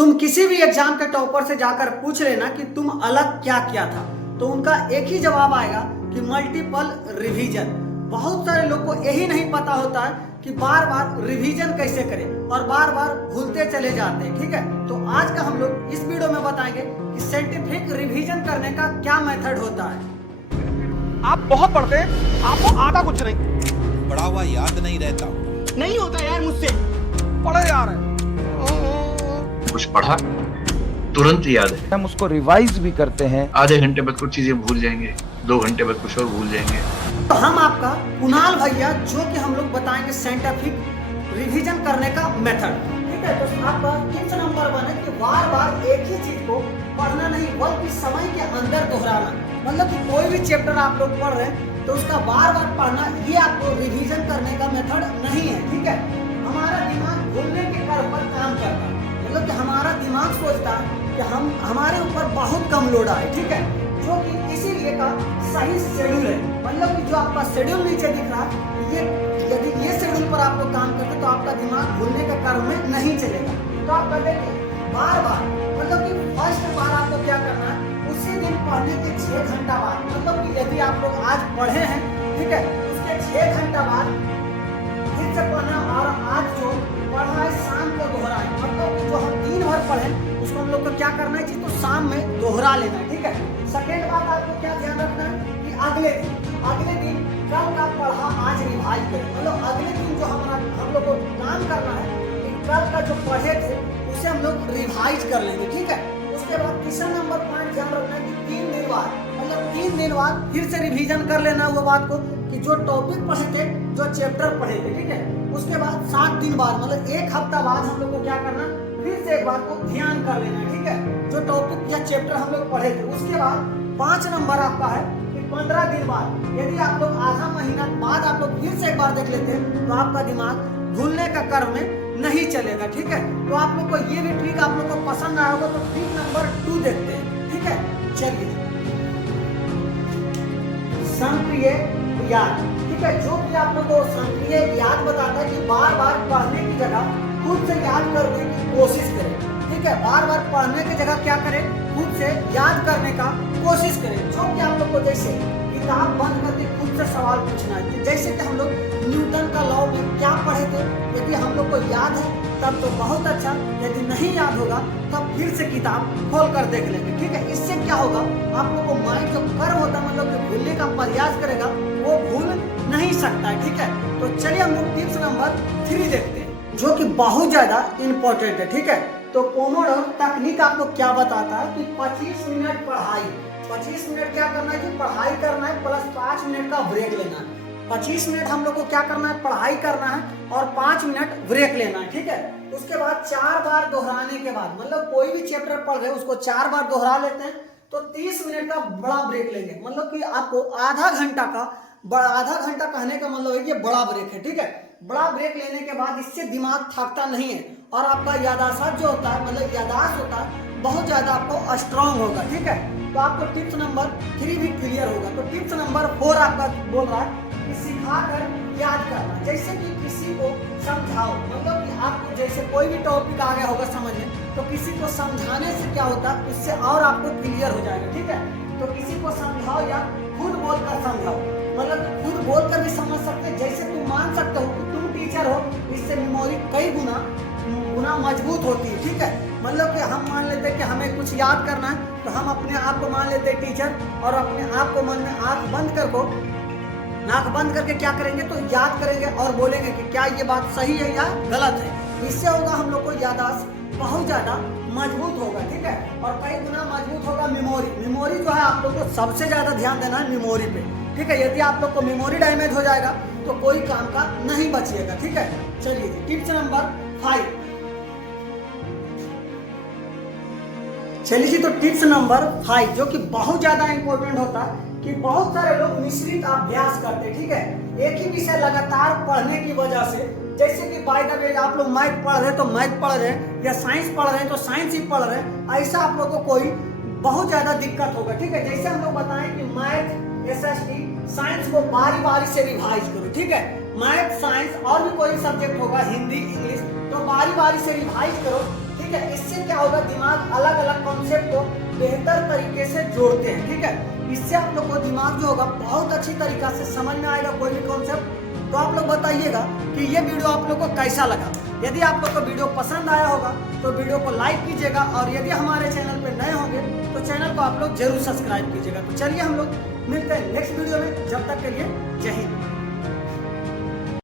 तुम किसी भी एग्जाम के टॉपर से जाकर पूछ लेना कि तुम अलग क्या किया था, तो उनका एक ही जवाब आएगा कि मल्टीपल रिवीजन। बहुत सारे लोग को यही नहीं पता होता है कि बार बार रिवीजन कैसे करें और बार बार भूलते चले जाते हैं। ठीक है, तो आज का हम लोग इस वीडियो में बताएंगे कि साइंटिफिक रिवीजन करने का क्या मेथड होता है। आप बहुत पढ़ते हैं, आपको आता कुछ नहीं। पढ़ा हुआ याद नहीं रहता। नहीं होता यार मुझसे। पढ़े जा रहे हैं, कुछ पढ़ा तुरंत याद है, हम उसको रिवाइज भी करते हैं। आधे घंटे बाद कुछ चीजें भूल जाएंगे, 2 घंटे बाद कुछ और भूल जाएंगे। तो हम आपका कुणाल भैया जो कि हम लोग बताएंगे साइंटिफिक रिवीजन करने का मेथड। ठीक है, तो आपका टिप्स नंबर 1 है कि बार बार एक ही चीज को पढ़ना नहीं बल्कि समय के अंदर दोहराना। मतलब कि कोई भी चैप्टर आप लोग पढ़ रहे हैं तो उसका बार बार पढ़ना, ये आपको रिवीजन करने का मेथड नहीं है। ठीक है, हमारा दिमाग भूलने के कर्म पर काम करता है। मतलब कि हमारा दिमाग सोचता है कि हमारे ऊपर बहुत कम लोड आए। ठीक है, जो कि इसीलिए का सही शेड्यूल है। मतलब कि जो आपका शेड्यूल नीचे दिख रहा है, ये यदि ये शेड्यूल पर आपको काम करते तो आपका दिमाग भूलने के कर्म में नहीं चलेगा। तो आप कहते हैं बार बार, मतलब कि फर्स्ट बार आपको क्या करना है, उसी दिन पढ़ने के 6 घंटा बाद, मतलब कि यदि आप लोग आज पढ़े हैं, ठीक है, उसके 6 घंटा बाद फिर से पढ़ना और आज जो पढ़ा है शाम को दोहराए। मतलब जो हम दिन भर पढ़े उसको हम लोग को क्या करना है जी, तो शाम में दोहरा लेना है। ठीक है, सेकेंड बात आपको क्या ध्यान रखना है कि अगले दिन कल का पढ़ा आज रिवाइज करें। मतलब अगले दिन जो हम लोग को काम करना है कि कल का जो पढ़े थे उसे हम लोग रिवाइज कर लेंगे। ठीक है, उसके बाद तीसरा नंबर पॉइंट ध्यान रखना है कि 3 दिन बाद, मतलब 3 दिन बाद फिर से रिवीजन कर लेना वो बात को कि जो टॉपिक पढ़े थे, जो चैप्टर पढ़े थे। ठीक है, उसके बाद 7 दिन बाद, मतलब 1 हफ्ता बाद हम लोग को क्या करना, फिर से एक बात को ध्यान कर लेना है। ठीक है, जो टॉपिक या चैप्टर हम लोग पढ़े थे। उसके बाद 5 नंबर आपका है कि 15 दिन बाद, यदि आप लोग आधा महीना बाद आप लोग फिर से एक बार देख लेते हैं तो आपका दिमाग भूलने का कर्म में नहीं चलेगा। ठीक है, तो आप लोग को ये भी ट्रिक आप लोग को पसंद आया होगा, तो ट्रिक नंबर 2 देखते हैं। ठीक है, चलिए, सक्रिय याद। ठीक है, जो भी आप लोग को सक्रिय याद बताता है कि बार बार पढ़ने की जगह खुद से याद करने की कोशिश करें। ठीक है, बार बार पढ़ने की जगह क्या करें, खुद से याद करने का कोशिश करें। जो कि आप लोग को जैसे किताब बंद करके खुद से सवाल पूछना है। जैसे कि हम लोग न्यूटन का लॉ में क्या पढ़े थे, यदि हम लोग को याद है तब तो बहुत अच्छा, यदि नहीं याद होगा तब फिर से किताब खोल कर देख लेंगे। ठीक है, इससे क्या होगा, आप लोग को माइंड जो कर्म होता है, मतलब जो भूलने का प्रयास करेगा वो भूल नहीं सकता है। ठीक है, तो चलिए हम लोग टिप्स नंबर 3 देखते हैं, जो कि बहुत ज्यादा इंपॉर्टेंट है। ठीक है, तो पोमोडोरो तकनीक आपको क्या बताता है कि 25 मिनट पढ़ाई, 25 मिनट क्या करना है कि पढ़ाई करना है प्लस 5 मिनट का ब्रेक लेना है। 25 मिनट हम लोग को क्या करना है, पढ़ाई करना है और 5 मिनट ब्रेक लेना है। ठीक है, उसके बाद 4 बार दोहराने के बाद, मतलब कोई भी चैप्टर पढ़ रहे उसको 4 बार दोहरा लेते हैं तो 30 मिनट का बड़ा ब्रेक लेंगे। मतलब कि आपको आधा घंटा कहने का मतलब है कि बड़ा ब्रेक है। ठीक है, बड़ा ब्रेक लेने के बाद इससे दिमाग थकता नहीं है और आपका याददाश्त जो होता है, मतलब याददाश्त होता है, बहुत ज्यादा आपको स्ट्रांग होगा। ठीक है, तो आपको टिप्स नंबर 3 भी क्लियर होगा। तो टिप्स नंबर 4 आपका बोल रहा है कि सिखाकर याद करना। जैसे कि किसी को समझाओ, मतलब कि आपको जैसे कोई भी टॉपिक आ गया होगा समझ में, तो किसी को समझाने से क्या होता है, उससे और आपको क्लियर हो जाएगा। ठीक है, तो किसी को समझाओ या खुद बोलकर समझाओ, मतलब खुद बोलकर भी समझ सकते हैं। जैसे तुम मान सकते हो कि तुम टीचर हो, इससे मेमोरी कई गुना मजबूत होती है। ठीक है, मतलब कि हम मान लेते हैं कि हमें कुछ याद करना है तो हम अपने आप को मान लेते हैं टीचर और अपने आप को मन में आंख बंद करके क्या करेंगे, तो याद करेंगे और बोलेंगे कि क्या ये बात सही है या गलत है। इससे होगा हम लोग को याददाश्त बहुत ज्यादा मजबूत होगा। ठीक है, और कई गुना मजबूत होगा मेमोरी जो है आप लोग को सबसे ज्यादा ध्यान देना है मेमोरी पे। ठीक है, यदि आप लोग को मेमोरी डैमेज हो जाएगा तो कोई काम का नहीं बचिएगा। ठीक है, चलिए टिप्स नंबर 5। चलिए जी, तो टिप्स नंबर 5 जो कि बहुत ज्यादा इंपॉर्टेंट होता है कि बहुत सारे लोग मिश्रित अभ्यास करते हैं। ठीक है, एक ही विषय लगातार पढ़ने की वजह से, जैसे कि बाय द वे आप लोग मैथ पढ़ रहे हैं तो मैथ पढ़ रहे हैं, या साइंस पढ़ रहे हैं तो साइंस ही पढ़ रहे हैं, ऐसा आप लोग को कोई बहुत ज्यादा दिक्कत होगा। ठीक है, जैसे हम लोग बताएं कि मैथ, SST, साइंस को बारी बारी से रिवाइज करो। ठीक है, मैथ, साइंस और भी कोई सब्जेक्ट होगा, हिंदी, इंग्लिश, तो बारी बारी से रिवाइज करो। ठीक ठीक है। इससे क्या होगा, दिमाग अलग अलग कॉन्सेप्ट को बेहतर तरीके से जोड़ते हैं, ठीक है। इससे आप लोग को दिमाग जो होगा बहुत अच्छी तरीका से समझ में आएगा कोई भी कॉन्सेप्ट। तो आप लोग बताइएगा कि ये वीडियो आप लोग को कैसा लगा। यदि आप लोग को वीडियो पसंद आया होगा तो वीडियो को लाइक कीजिएगा, और यदि हमारे चैनल पे नए होंगे तो चैनल को आप लोग जरूर सब्सक्राइब कीजिएगा। तो चलिए हम लोग मिलते हैं नेक्स्ट वीडियो में, जब तक के लिए जय हिंद।